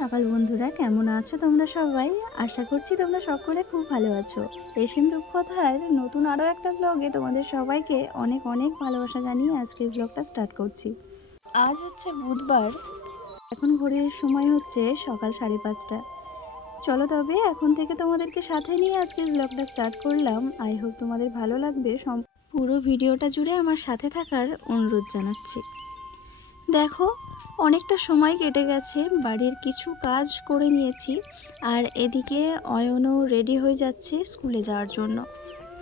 সকাল বন্ধুরা, কেমন আছো তোমরা সবাই? আশা করছি তোমরা সকলে খুব ভালো আছো। রেশম রূপকথার নতুন আরও একটা ব্লগে তোমাদের সবাইকে অনেক অনেক ভালোবাসা জানিয়ে আজকের ব্লগটা স্টার্ট করছি। আজ হচ্ছে বুধবার, এখন ঘড়ির সময় হচ্ছে সকাল 5:30। চলো তবে এখন থেকে তোমাদেরকে সাথে নিয়ে আজকের ব্লগটা স্টার্ট করলাম। আই হোপ তোমাদের ভালো লাগবে। পুরো ভিডিওটা জুড়ে আমার সাথে থাকার অনুরোধ জানাচ্ছি। দেখো, অনেকটা সময় কেটে গেছে, বাড়ির কিছু কাজ করে নিয়েছি, আর এদিকে অয়নও রেডি হয়ে যাচ্ছে স্কুলে যাওয়ার জন্য।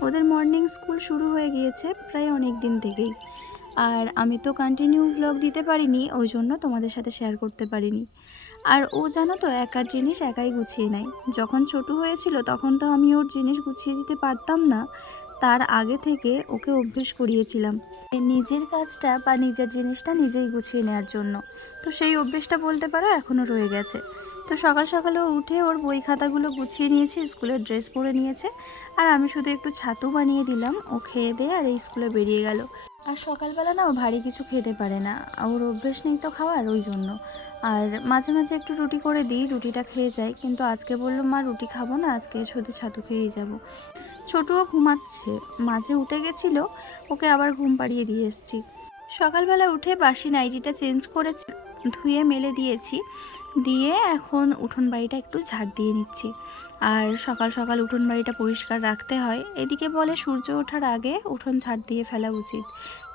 ওদের মর্নিং স্কুল শুরু হয়ে গিয়েছে প্রায় অনেক দিন থেকেই, আর আমি তো কন্টিনিউ ব্লগ দিতে পারিনি, ওই জন্য তোমাদের সাথে শেয়ার করতে পারিনি। আর ও জানো তো, একার জিনিস একাই গুছিয়ে নেয়। যখন ছোট হয়েছিল তখন তো আমি ওর জিনিস গুছিয়ে দিতে পারতাম না, তার আগে থেকে ওকে অভ্যেস করিয়েছিলাম নিজের কাজটা বা নিজের জিনিসটা নিজেই গুছিয়ে নেওয়ার জন্য। তো সেই অভ্যেসটা বলতে পারো এখনও রয়ে গেছে। তো সকাল সকালে উঠে ওর বই খাতাগুলো গুছিয়ে নিয়েছি, স্কুলের ড্রেস পরে নিয়েছে, আর আমি শুধু একটু ছাতু বানিয়ে দিলাম। ও খেয়ে দিয়ে আর এই স্কুলে বেরিয়ে গেল। আর সকালবেলা না ও ভারী কিছু খেতে পারে না, ওর অভ্যেস নেই তো খাওয়ার, ওই জন্য। আর মাঝে মাঝে একটু রুটি করে দিই, রুটিটা খেয়ে যায়, কিন্তু আজকে বললো মা রুটি খাবো না, আজকে শুধু ছাতু খেয়েই যাব। ছোটুও ঘুমাচ্ছে, মাঝে উঠে গেছিলো, ওকে আবার ঘুম পাড়িয়ে দিয়ে এসেছি। সকালবেলা উঠে বাসি নাইটিটা চেঞ্জ করে ধুয়ে মেলে দিয়েছি, দিয়ে এখন উঠোন বাড়িটা একটু ঝাড় দিয়ে নিচ্ছি। আর সকাল সকাল উঠোন বাড়িটা পরিষ্কার রাখতে হয়। এদিকে বলে সূর্য ওঠার আগে উঠোন ঝাড় দিয়ে ফেলা উচিত,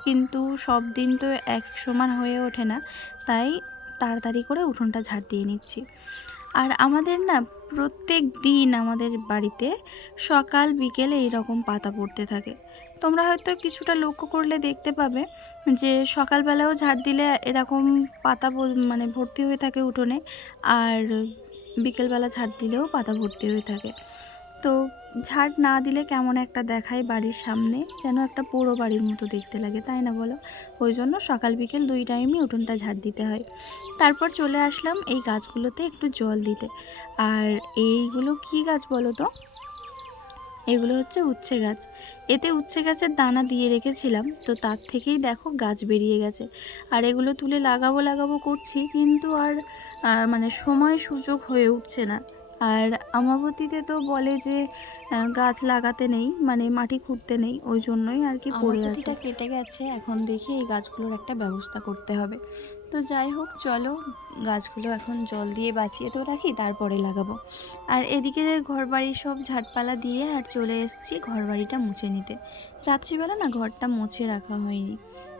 কিন্তু সব দিন তো এক সমান হয়ে ওঠে না, তাই তাড়াতাড়ি করে উঠোনটা ঝাড় দিয়ে নিচ্ছি। আর আমাদের না প্রত্যেক দিন আমাদের বাড়িতে সকাল বিকেলে এইরকম পাতা পড়তে থাকে। তোমরা হয়তো কিছুটা লক্ষ্য করলে দেখতে পাবে যে সকালবেলাও ঝাড় দিলে এরকম পাতা মানে ভর্তি হয়ে থাকে উঠোনে, আর বিকেলবেলা ঝাড় দিলেও পাতা ভর্তি হয়ে থাকে। তো ঝাড় না দিলে কেমন একটা দেখায় বাড়ির সামনে, যেন একটা পোড়ো বাড়ির মতো দেখতে লাগে, তাই না বলো? ওই জন্য সকাল বিকেল 2 টাইমই উঠোনটা ঝাড় দিতে হয়। তারপর চলে আসলাম এই গাছগুলোতে একটু জল দিতে। আর এইগুলো কি গাছ বলো তো? এগুলো হচ্ছে উচ্ছে গাছ। এতে উচ্ছে গাছের দানা দিয়ে রেখেছিলাম, তো তার থেকেই দেখো গাছ বেরিয়ে গেছে। আর এগুলো তুলে লাগাবো লাগাবো করছি, কিন্তু আর মানে সময় সুযোগ হয়ে উঠছে না। আর আমাবতীতে তো বলে যে গাছ লাগাতে নেই, মানে মাটি খুঁড়তে নেই, ওই জন্যই আর কি পড়ে আছে। আমাবতীটা কেটে গেছে, এখন দেখি এই গাছগুলোর একটা ব্যবস্থা করতে হবে। তো যাই হোক, চলো গাছগুলো এখন জল দিয়ে বাঁচিয়ে তো রাখি, তারপরে লাগাবো। আর এদিকে ঘরবাড়ি সব ঝাড়পালা দিয়ে আর চলে এসেছি ঘরবাড়িটা মুছে নিতে। রাত্রিবেলা না ঘরটা মুছে রাখা হয়নি,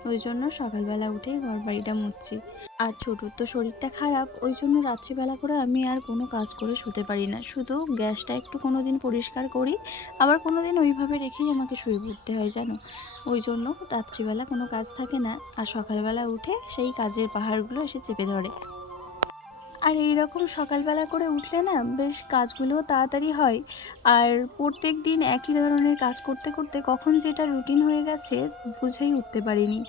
ওই জন্য সকালবেলা উঠেই ঘরবাড়িটা মুছছি। আর ছোটোর তো শরীরটা খারাপ, ওই জন্য রাত্রিবেলা করে আমি আর কোনো কাজ করে শুতে পারি না, শুধু গ্যাসটা একটু কোনো দিন পরিষ্কার করি, আবার কোনো দিন ওইভাবে রেখেই আমাকে শুয়ে পড়তে হয় জানো। ওই জন্য রাত্রিবেলা কোনো কাজ থাকে না, আর সকালবেলা উঠে সেই কাজের পাহাড়গুলো এসে চেপে ধরে। আর এই রকম সকালবেলা করে উঠলে না বেশ কাজগুলোও তাড়াতাড়ি হয়। আর প্রত্যেক দিন একই ধরনের কাজ করতে করতে কখন যেটা রুটিন হয়ে গেছে বুঝেই উঠতে পারিনি।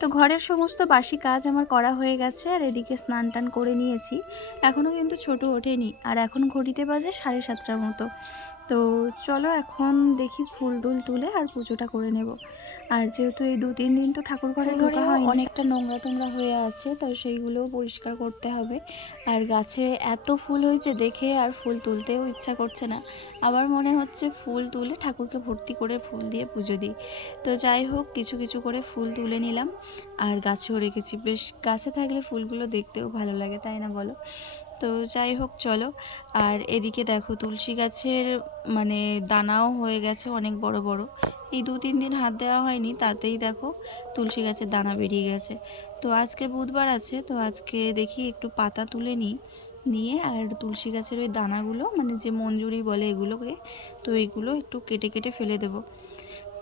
তো ঘরের সমস্ত বাসি কাজ আমার করা হয়ে গেছে, আর এদিকে স্নান টান করে নিয়েছি। এখনও কিন্তু ছোট ওঠেনি, আর এখন ঘড়িতে বাজে 7:30 মতো। তো চলো এখন দেখি ফুল টুল তুলে আর পুজোটা করে নেব। আর যেহেতু এই 2-3 দিন তো ঠাকুর ঘরে ঢোকা হয়নি, অনেকটা নোংরা টোংরা হয়ে আছে, তো সেইগুলোও পরিষ্কার করতে হবে। আর গাছে এত ফুল হয়েছে দেখে আর ফুল তুলতেও ইচ্ছা করছে না, আবার মনে হচ্ছে ফুল তুলে ঠাকুরকে ভর্তি করে ফুল দিয়ে পুজো দিই। তো যাই হোক, কিছু কিছু করে ফুল তুলে নিলাম, আর গাছেও রেখেছি। বেশ গাছে থাকলে ফুলগুলো দেখতেও ভালো লাগে, তাই না বলো? তো যাই হোক চলো। আর এদিকে দেখো তুলসী গাছের মানে দানাও হয়ে গেছে অনেক বড় বড়। এই 2-3 দিন হাত দেওয়া হয়নি, তাতেই দেখো তুলসী গাছের দানা বেরিয়ে গেছে। তো আজকে বুধবার আছে, তো আজকে দেখি একটু পাতা তুলে নিয়ে আর তুলসী গাছের ওই দানাগুলো, মানে যে মঞ্জুরি বলে এগুলোকে, তো এইগুলো একটু কেটে কেটে ফেলে দেবো।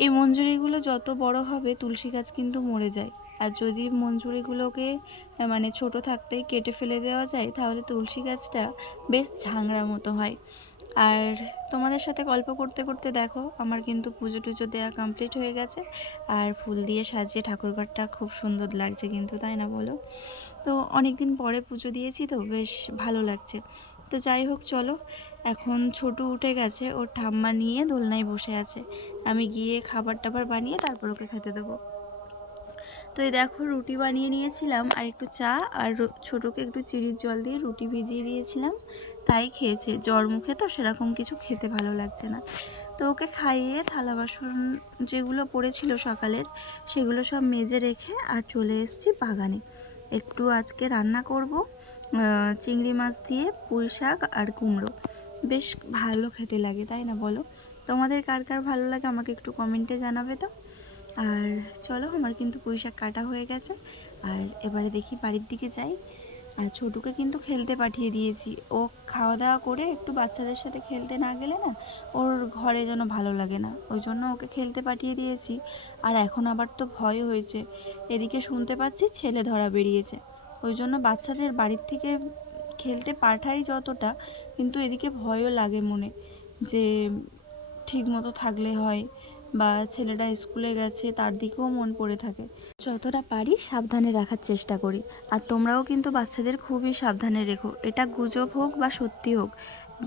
এই মঞ্জুরিগুলো যত বড় হবে তুলসী গাছ কিন্তু মরে যায়। আর যদি মঞ্জুরিগুলোকে মানে ছোট থাকতেই কেটে ফেলে দেওয়া যায়, তাহলে তুলসী গাছটা বেশ ঝাংড়া মতো হয়। আর তোমাদের সাথে গল্প করতে করতে দেখো আমার কিন্তু পুজো টুজো দেওয়া কমপ্লিট হয়ে গেছে, আর ফুল দিয়ে সাজিয়ে ঠাকুরঘরটা খুব সুন্দর লাগছে কিন্তু, তাই না বলো? তো অনেক দিন পরে পুজো দিয়েছি, তো বেশ ভালো লাগছে। তো যাই হোক চলো, এখন ছোটু উঠে গেছে, ওর ঠাম্মা নিয়ে দোলনায় বসে আছে, আমি গিয়ে খাবার টাবার বানিয়ে তারপর ওকে খেতে দেবো। তো এই দেখো রুটি বানিয়ে নিয়েছিলাম আর একটু চা আর ছোটোকে একটু চিনির জল দিয়ে রুটি ভিজিয়ে দিয়েছিলাম, তাই খেয়েছে। জ্বর মুখে তো সেরকম কিছু খেতে ভালো লাগছে না। তো ওকে খাইয়ে থালা বাসন যেগুলো পড়েছিল সকালের সেগুলো সব মেজে রেখে আর চলে এসেছি বাগানে। একটু আজকে রান্না করব চিংড়ি মাছ দিয়ে পুঁই শাক আর কুমড়ো। বেশ ভালো খেতে লাগে, তাই না বলো? তোমাদের কার কার ভালো লাগে আমাকে একটু কমেন্টে জানাবে তো। আর চলো, আমার কিন্তু পুঁই শাক কাটা হয়ে গেছে। আর এবারে দেখি বাড়ির দিকে যাই। আর ছোটুকে কিন্তু খেলতে পাঠিয়ে দিয়েছি। ও খাওয়া দাওয়া করে একটু বাচ্চাদের সাথে খেলতে না গেলে না ওর ঘরে যেন ভালো লাগে না, ওই জন্য ওকে খেলতে পাঠিয়ে দিয়েছি। আর এখন আবার তো ভয় হয়েছে, এদিকে শুনতে পাচ্ছি ছেলে ধরা বেরিয়েছে। ওই জন্য বাচ্চাদের বাড়ির থেকে খেলতে পাঠাই যতটা, কিন্তু এদিকে ভয়ও লাগে মনে, যে ঠিক মতো থাকলে হয়, বা ছেলেটা স্কুলে গেছে তার দিকেও মন পড়ে থাকে। যতটা পারি সাবধানে রাখার চেষ্টা করি। আর তোমরাও কিন্তু বাচ্চাদের খুবই সাবধানে রেখো। এটা গুজব হোক বা সত্যি হোক,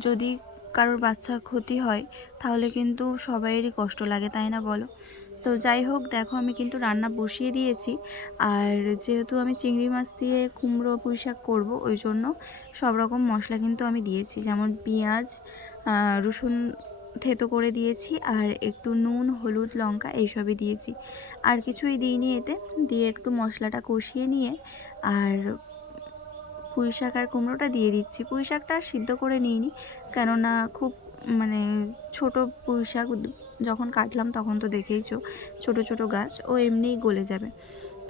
যদি কারোর বাচ্চার ক্ষতি হয় তাহলে কিন্তু সবাইয়েরই কষ্ট লাগে, তাই না বলো? তো যাই হোক, দেখো আমি কিন্তু রান্না বসিয়ে দিয়েছি। আর যেহেতু আমি চিংড়ি মাছ দিয়ে কুমড়ো পুঁই শাক করবো, ওই জন্য সব রকম মশলা কিন্তু আমি দিয়েছি, যেমন পেঁয়াজ, রসুন থেতো করে দিয়েছি, আর একটু নুন হলুদ লঙ্কা এইসবই দিয়েছি। আর কিছুই দিইনি এতে। দিয়ে একটু মশলাটা কষিয়ে নিয়ে আর পুঁই শাক আর কুমড়োটা দিয়ে দিচ্ছি। পুঁই শাকটা সিদ্ধ করে নিইনি, কেননা খুব মানে ছোট পুঁই শাক যখন কাটলাম তখন তো দেখেইছো ছোট ছোট গাছ, ও এমনিই গলে যাবে।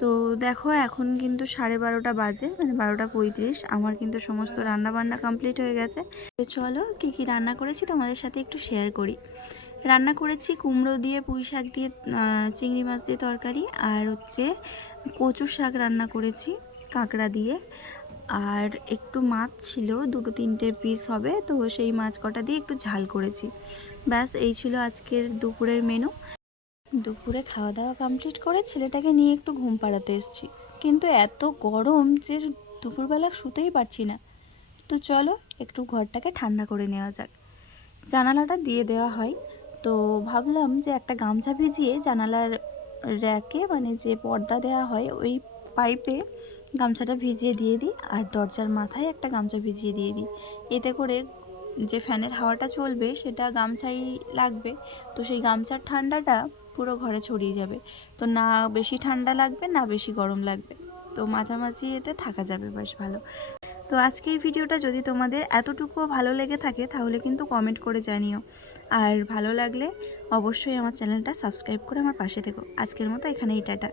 তো দেখো এখন কিন্তু 12:30 বাজে, মানে 12:35। আমার কিন্তু সমস্ত রান্না বান্না কমপ্লিট হয়ে গেছে। তো চলো কী কী রান্না করেছি তোমাদের সাথে একটু শেয়ার করি। রান্না করেছি কুমড়ো দিয়ে পুঁই শাক দিয়ে চিংড়ি মাছ দিয়ে তরকারি, আর হচ্ছে কচু শাক রান্না করেছি কাঁকড়া দিয়ে, আর একটু মাছ ছিল 2-3টে পিস হবে, তো সেই মাছ কটা দিয়ে একটু ঝাল করেছি। ব্যাস এই ছিল আজকের দুপুরের মেনু। দুপুরে খাওয়া দাওয়া কমপ্লিট করে ছেলেটাকে নিয়ে একটু ঘুম পাড়াতে এসেছি, কিন্তু এত গরম যে দুপুরবেলা শুতেই পারছি না। তো চলো একটু ঘরটাকে ঠান্ডা করে নেওয়া যাক। জানালাটা দিয়ে দেওয়া হয়, তো ভাবলাম যে একটা গামছা ভিজিয়ে জানালার র্যাকে, মানে যে পর্দা দেওয়া হয় ওই পাইপে গামছাটা ভিজিয়ে দিয়ে দিই, আর দরজার মাথায় একটা গামছা ভিজিয়ে দিয়ে দিই। এতে করে যে ফ্যানের হাওয়াটা চলবে সেটা গামছাই লাগবে, তো সেই গামছার ঠান্ডাটা পুরো ঘরে ছড়িয়ে যাবে। তো না বেশি ঠান্ডা লাগবে না বেশি গরম লাগবে, তো মাঝামাঝি এতে থাকা যাবে বেশ ভালো। তো আজকে এই ভিডিওটা যদি তোমাদের এতটুকুও ভালো লেগে থাকে তাহলে কিন্তু কমেন্ট করে জানিও। আর ভালো লাগলে অবশ্যই আমার চ্যানেলটা সাবস্ক্রাইব করে আমার পাশে থেকো। আজকের মতো এখানেই টাটা।